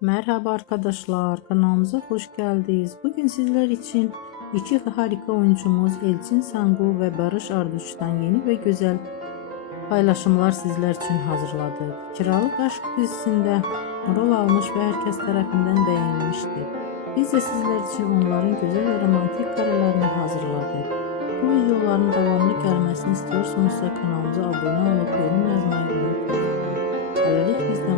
Merhaba arkadaşlar, kanalımıza hoş geldiniz. Bugün sizler için iki harika oyuncumuz Elçin Sangu ve Barış Arduç'tan yeni ve güzel paylaşımlar sizler için hazırladık. Kiralık Aşk dizisinde rol almış ve herkes tarafından beğenilmişti. Biz de sizler için onların güzel ve romantik karelerini hazırladık. Bu videoların devamlı gelmesini istiyorsanız kanalımıza abone olup yorum yazmayı unutmayın. Böylelikle bizden